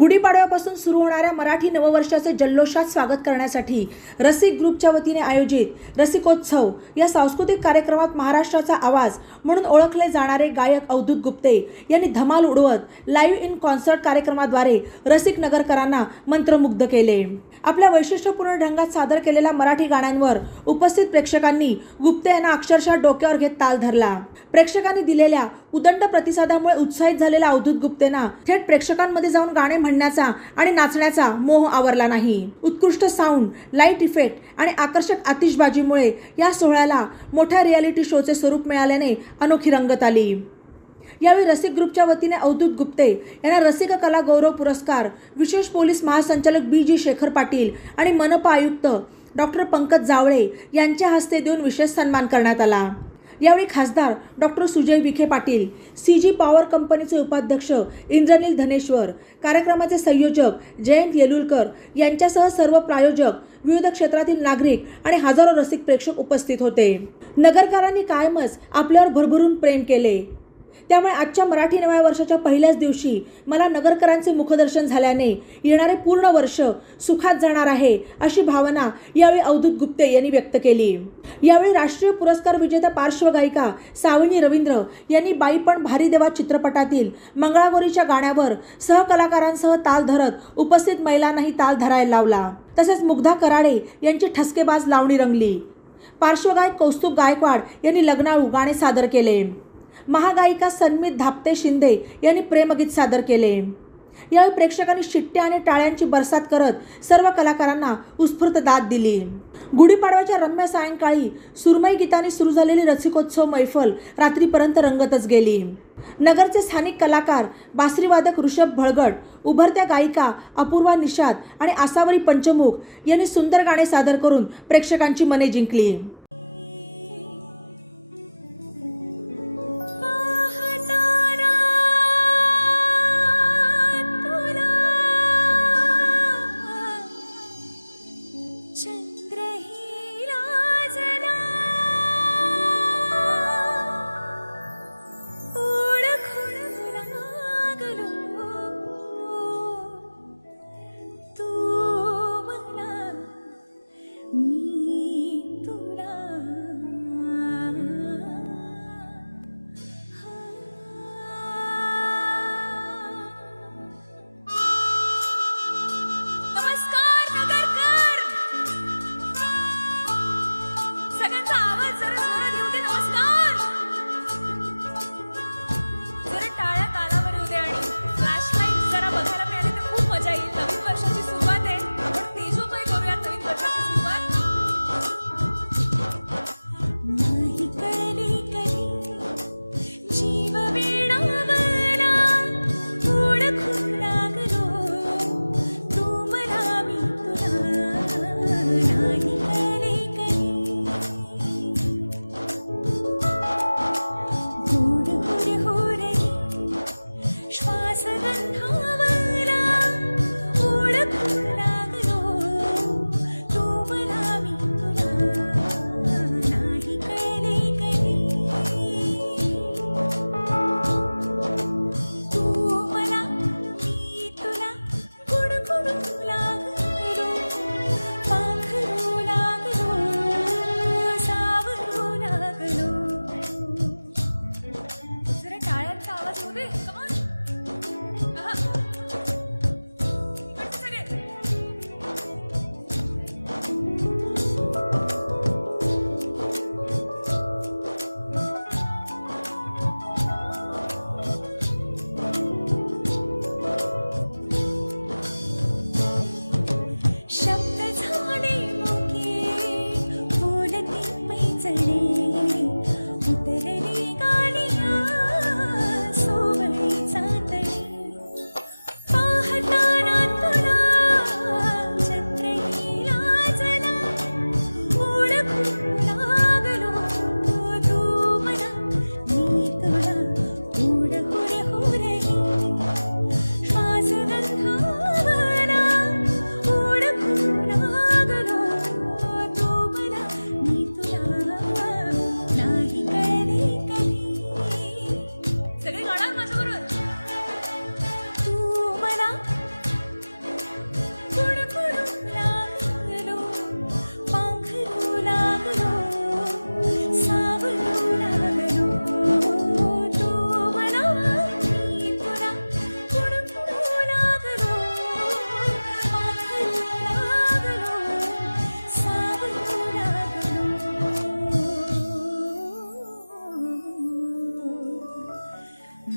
गुढीपाडव्यापासून सुरू होणाऱ्या मराठी नववर्षाचे जल्लोषात स्वागत करण्यासाठी रसिक ग्रुपच्या वतीने आयोजित रसिकोत्सव या सांस्कृतिक कार्यक्रमात महाराष्ट्राचा आवाज म्हणून ओळखले जाणारे गायक अवधूत गुप्ते यांनी धमाल उडवत लाईव्ह इन कॉन्सर्ट कार्यक्रमाद्वारे रसिक नगरकरांना मंत्रमुग्ध केले। आपल्या वैशिष्ट्यपूर्ण ढंगात सादर केलेल्या मराठी गाण्यांवर उपस्थित प्रेक्षकांनी गुप्ते यांना अक्षरशः डोक्यावर घेत ताल धरला। प्रेक्षकांनी दिलेल्या उदंड प्रतिसादामुळे उत्साहित झालेल्या अवधूत गुप्तेंना थेट प्रेक्षकांमध्ये जाऊन गाणे म्हणण्याचा आणि नाचण्याचा मोह आवरला नाही। उत्कृष्ट साऊंड, लाईट इफेक्ट आणि आकर्षक आतिषबाजीमुळे या सोहळ्याला मोठ्या रियालिटी शोचे स्वरूप मिळाल्याने अनोखी रंगत आली। यावेळी रसिक ग्रुपच्या वतीने अवधूत गुप्ते यांना रसिक कला गौरव पुरस्कार, विशेष पोलीस महासंचालक BG शेखर पाटील आणि मनपा आयुक्त डॉक्टर पंकज जावळे यांच्या हस्ते देऊन विशेष सन्मान करण्यात आला। यावेळी खासदार doctor Sujay Vikhe Patil, CG power कंपनीचे उपाध्यक्ष इंद्रनील धनेश्वर, कार्यक्रमाचे संयोजक जयंत येलुलकर यांच्यासह सर्व प्रायोजक, विविध क्षेत्रातील नागरिक आणि हजारो रसिक प्रेक्षक उपस्थित होते। नगरकरांनी कायमच आपल्यावर भरभरून प्रेम केले, त्यामुळे आजच्या मराठी नव्या वर्षाच्या पहिल्याच दिवशी मला नगरकरांचे मुखदर्शन झाल्याने येणारे पूर्ण वर्ष सुखात जाणार आहे अशी भावना यावेळी अवधूत गुप्ते यांनी व्यक्त केली। यावेळी राष्ट्रीय पुरस्कार विजेत्या पार्श्वगायिका सावनी रवींद्र यांनी बाई पण भारी देवा चित्रपटातील मंगळागौरीच्या गाण्यावर सहकलाकारांसह ताल धरत उपस्थित महिलांनाही ताल धरायला लावला। तसेच मुग्धा कराडे यांची ठसकेबाज लावणी रंगली। पार्श्वगायक कौस्तुभ गायकवाड यांनी लग्नाळू गाणे सादर केले। महागायिका सन्मित धापते शिंदे यांनी प्रेमगीत सादर केले। यावेळी प्रेक्षकांनी शिट्ट्या आणि टाळ्यांची बरसात करत सर्व कलाकारांना उत्स्फूर्त दाद दिली। गुढीपाडव्याच्या रम्य सायंकाळी सुरमई गीतांनी सुरू झालेली रसिकोत्सव मैफल रात्रीपर्यंत रंगतच गेली। नगरचे स्थानिक कलाकार बासरीवादक ऋषभ भळगट, उभरत्या गायिका अपूर्वा निषाद आणि आसावरी पंचमुख यांनी सुंदर गाणे सादर करून प्रेक्षकांची मने जिंकली। मी तुला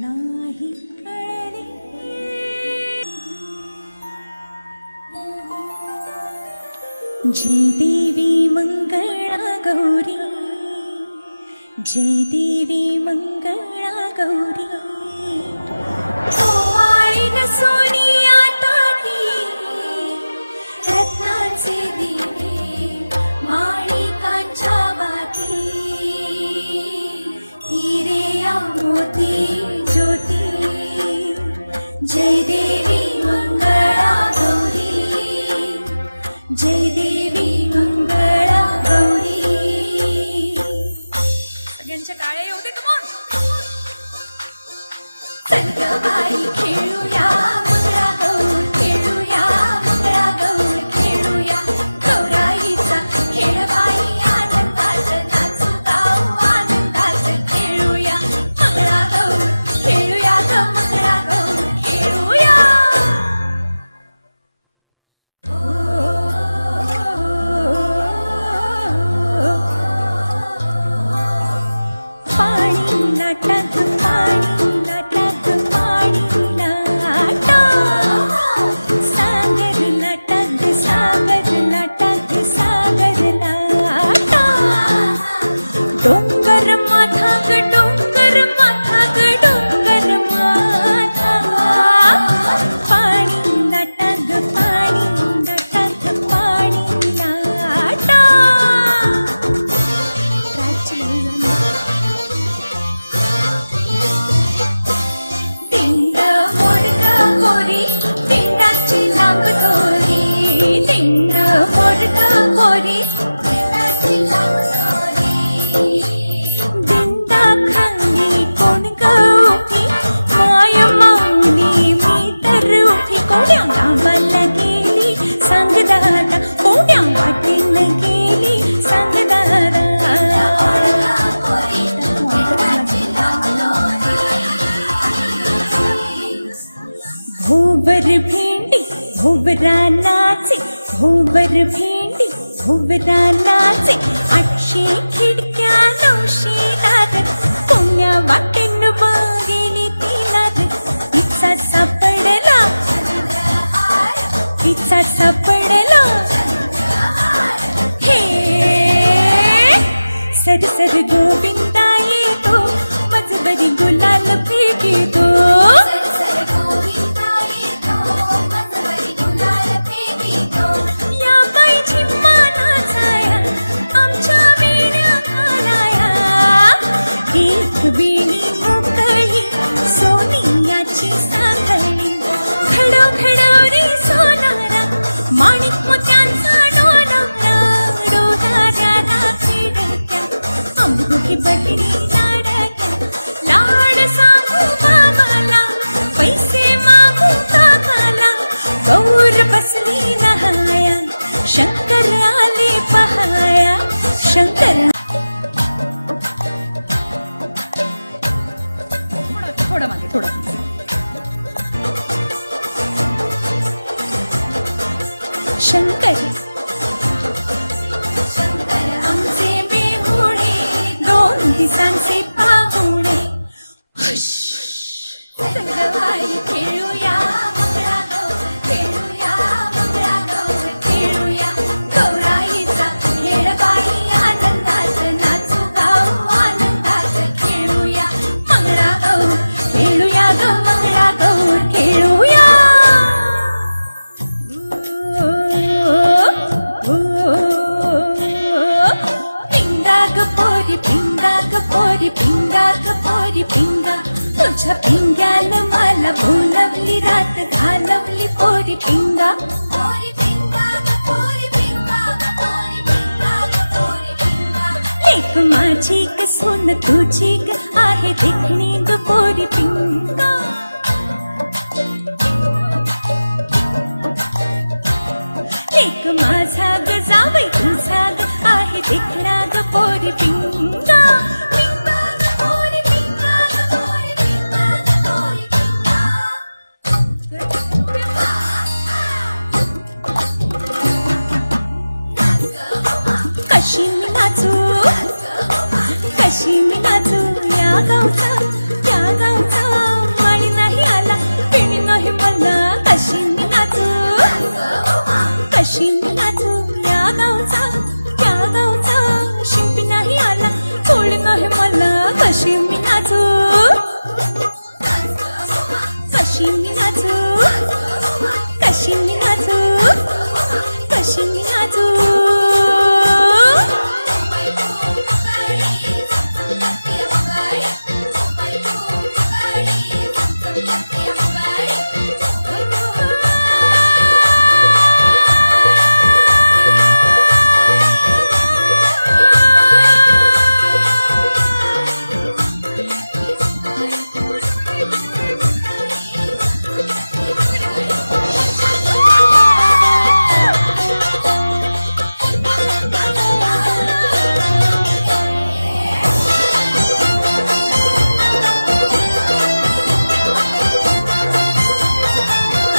नाही कळले. जय देवी मंगळा गौरी, जय देवी मंगळा गौरी. ओवाळीन सोनिया ताटी, रत्नांचे दिवे माणिकांच्या वाती, हिरे मोती ज्योती. जय देवी मंगळा गौरी, जय देवी मंगळा गौरी. सगळ्यांच्या टाळ्या येऊ दे. कमॉन. चल ग बाई खेळूया मंगळा गौर, खेळूया मंगळा गौर, खेळूया गौराईचा खेळ बाई. आनंदात नाचू गाऊ आनंदात, खेळूया मंगळा गौर, खेळूया ग मंगळा गौर, खेळूया. पाणी नाटक, पाणी नाटक, पाणी लाटा. सागर नाटक, सागर नाटक, सागर लाटा. डोंगर माथा ग डोंगर माथा ग डोंगर माथा. पाणी नाटक, पाणी नाटक, पाणी लाटा. तिंड मोरग मोरी, तिंडाची लांब दोरी. तिंड मोरग मोरी, तिंडाची लांब दोरी. दिंडा खांदी कोण ग उठी, माय माऊली मी तर उठी. कोण्या गावाला गेली सांग दादा, कोण्या वाटेन गेली सांग दादा. भोवर भेंडी भोवरा नाचे, भोवर भेंडी भोवरा नाचे. 800 खिडक्या 900 दार, कोण्या वाटेन गेली ती नार. तिचा सापडला, तिचा सापडला. हे सर सर गोविंदा येतो, मजबरी गुलाल फेकीतो. या बाई झिम्मा नाचाया, आमच्या वेण्या घालाया. एक वेणी मोकळी सोनियाची साखळी. खडोखडोरी सोनारा, माणिक मोत्यांचा डोलारा. डोलाऱ्याला खिडक्या, अंबुकी बहिणी लाडक्या. लाड सांगू बाबाला, पैसे मागू काकाला. गौर बसली नहाया, शंकर आले पहाया. शंकर थोडं मागे थोडं. शंकर शंकर आमचे बेहुणे, 2 दिवसांचे पाहुणे. चल बाई खेळूया मंगळा गौर, खेळूया मंगळा गौर, खेळूया गौराईचा खेळ बाई. आनंदात नाचू गाऊ आनंदात, खेळूया मंगळा गौर, खेळूया ग मंगळा गौर, खेळूया. पिंगा ग पोरी पिंगा ग पोरी, पिंगा ग पोरी पिंगा. तुझ्या पिंग्यान मला बोलवली रात, घालवली पोरी पिंगा. लेक माझी ग सोन तुझी ग आहे देखणी ग पोरी पिंगा. लेक माझा ग जावई तुझा ग आहे देखणा ग पोरी पिंगा. कशी मी नाचू, कशी मी नाचू, या गावचा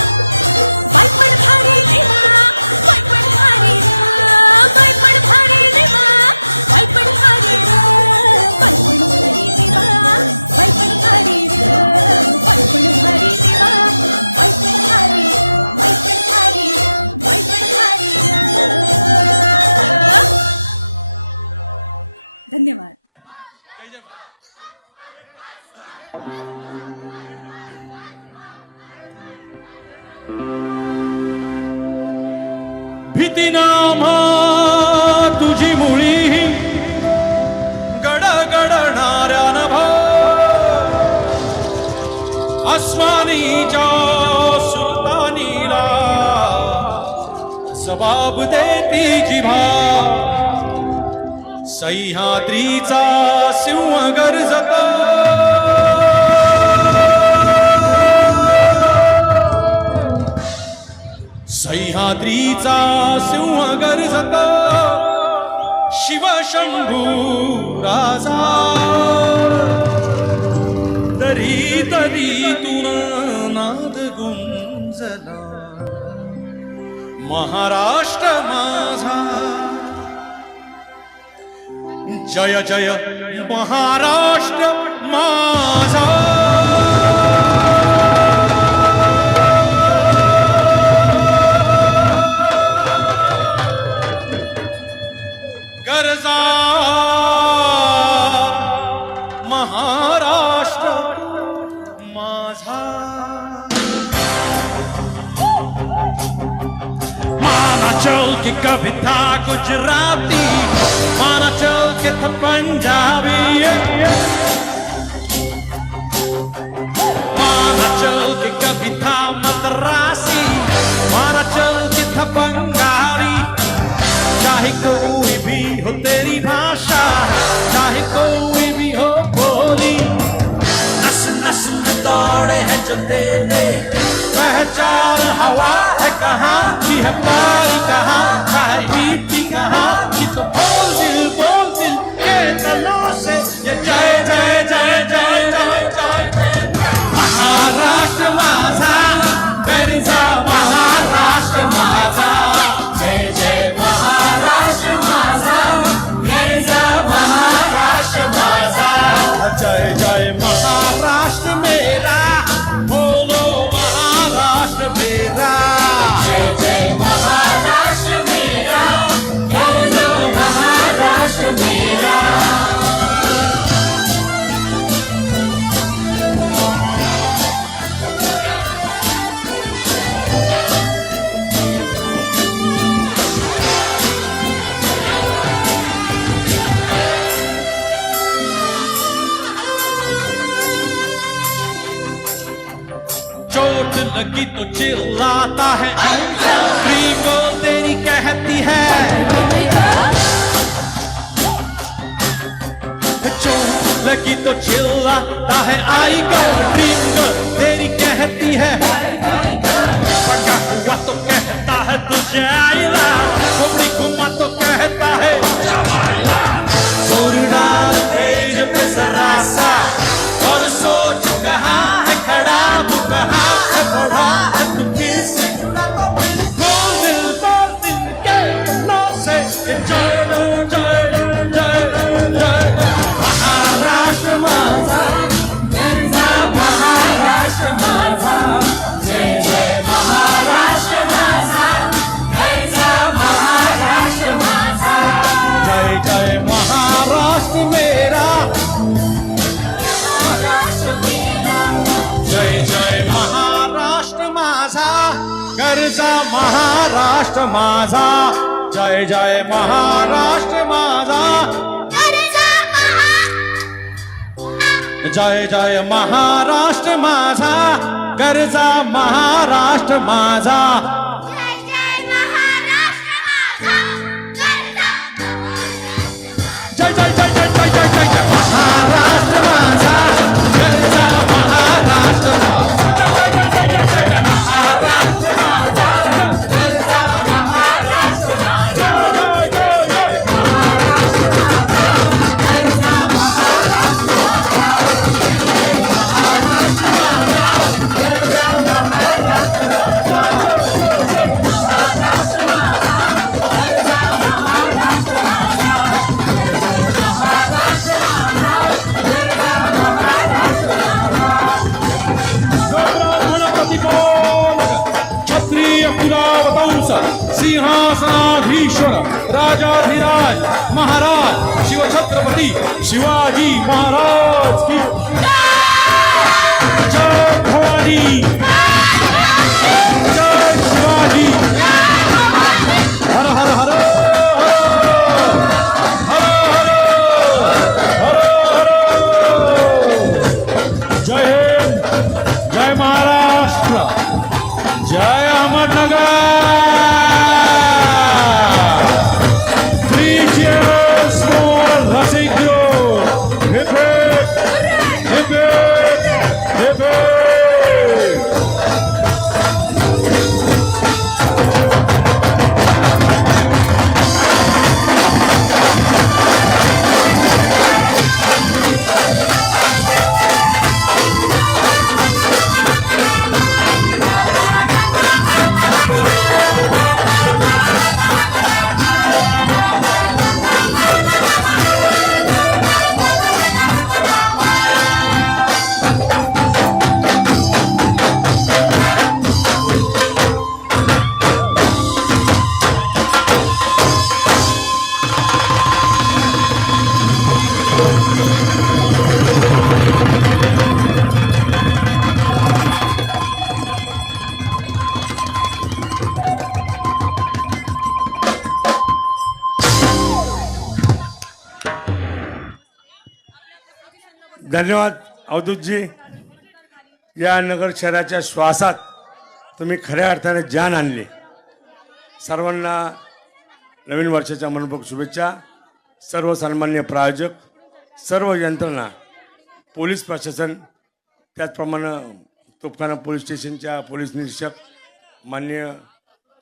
बायपण भारी देवा, बायपण भारी रा, बायपण भारी देवा, बायपण भारी रा, बायपण भारी देवा, बायपण भारी रा, बायपण भारी देवा, बायपण भारी, बायपण भारी, बायपण भारी रा. धन्यवाद. भीती नामा तुझी मुळी गडगडणाऱ्या नभा आसमानीच्या सुलतानीला जबाब देती जिभा सह्याद्रीचा सिंह गर्जता सह्याद्रीचा सिंह गर्जता शिवशंभू राजा तरी तरी तुन नाद गुंजला महाराष्ट्र माझा जय जय महाराष्ट्र माझा गरजा महाराष्ट्र माझा माना चल के कविता गुजराती माना चल के था पंजाबी माना चल के कविता मद्रासी माना चल के था बंगाली चाहे कोई भी हो तेरी भाषा चाहे कोई भी हो बोली नस नस में दौड़े हैं जो तेरे पहचान हवा है कहाँ की है पारी कहाँ है मीठी कहाँ की तो बोल दिल के तलों से ये जय जय जय जय जय जय महाराष्ट्र माझा बेरिजा महाराष्ट्र माझा जय जय महाराष्ट्र माझा बेरिजा महाराष्ट्र माझा जय जय महाराष्ट्र मेरा बोलो महाराष्ट्र मेरा जय जय महाराष्ट्र मेरा बोलो महाराष्ट्र मेरा चोट लगी तो चिल्लाता है स्त्री को तेरी कहती है चोट लगी तो चिल्लाता है आई को तेरी कहती है पका हुआ तो कहता है तुझे आईला खोपड़ी घुमा तो कहता है जोर डाल तेज पे जरा सा और सोच कहाँ है खड़ा वो कहाँ है पड़ा है तू किससे जुड़ा तो बोल दिल के नौ से जय जय जय जय महाराष्ट्र माझा महाराष्ट्र माझा जय जय महाराष्ट्र माझा महाराष्ट्र माझा जय जय महाराष्ट्र मेरा जय जय महाराष्ट्र माझा गरजा महाराष्ट्र माझा जय जय महाराष्ट्र माझा जय जय महाराष्ट्र माझा गरजा महाराष्ट्र माझा जय जय महाराष्ट्र माझा जय जय जय जय जय जय जय जय महाराष्ट्र माझा गरजा महाराष्ट्र माझा जय जय जय जय जय जय महाराष्ट्र माझा गरजा महाराष्ट्र माझा जय जय जय क्षत्रिय कुलावतंस सिंहासनाधीश्वर राजाधिराज महाराज शिवछत्रपती शिवाजी महाराज की जय भवानी जय शिवाजी हर हर हर जय हिंद जय महाराष्ट्र जय Ahmednagar Three cheers for Rasik Group. Hip hip, hip hip, hip hip. धन्यवाद अवधूतजी. या नगर शहराच्या श्वासात तुम्ही खऱ्या अर्थाने जान आणली. सर्वांना नवीन वर्षाच्या मनपूर्वक शुभेच्छा. सर्व सन्मान्य प्रायोजक, सर्व यंत्रणा, पोलीस प्रशासन, त्याचप्रमाणे तोपखाना पोलीस स्टेशनच्या पोलीस निरीक्षक माननीय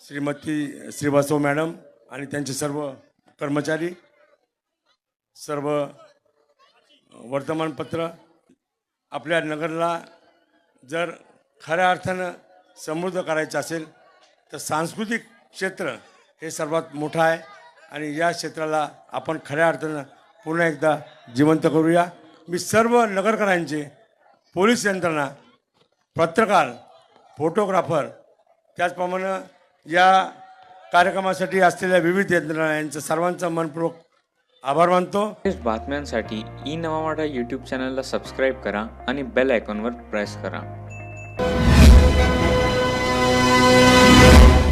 श्रीमती श्रीवास्तव मॅडम आणि त्यांचे सर्व कर्मचारी, सर्व वर्तमानपत्र. आपल्या नगरला जर खऱ्या अर्थानं समृद्ध करायचं असेल तर सांस्कृतिक क्षेत्र हे सर्वात मोठं आहे आणि या क्षेत्राला आपण खऱ्या अर्थानं पुन्हा एकदा जिवंत करूया. मी सर्व नगरकरांचे, पोलीस यंत्रणा, पत्रकार, फोटोग्राफर, त्याचप्रमाणे या कार्यक्रमासाठी असलेल्या विविध यंत्रणा यांचं सर्वांचा मनपूर्वक आभार मानतो. लेटेस्ट बातम्यांसाठी ई नवा मराठा यूट्यूब चॅनलला सबस्क्राईब करा आणि बेल आयकॉनवर प्रेस करा.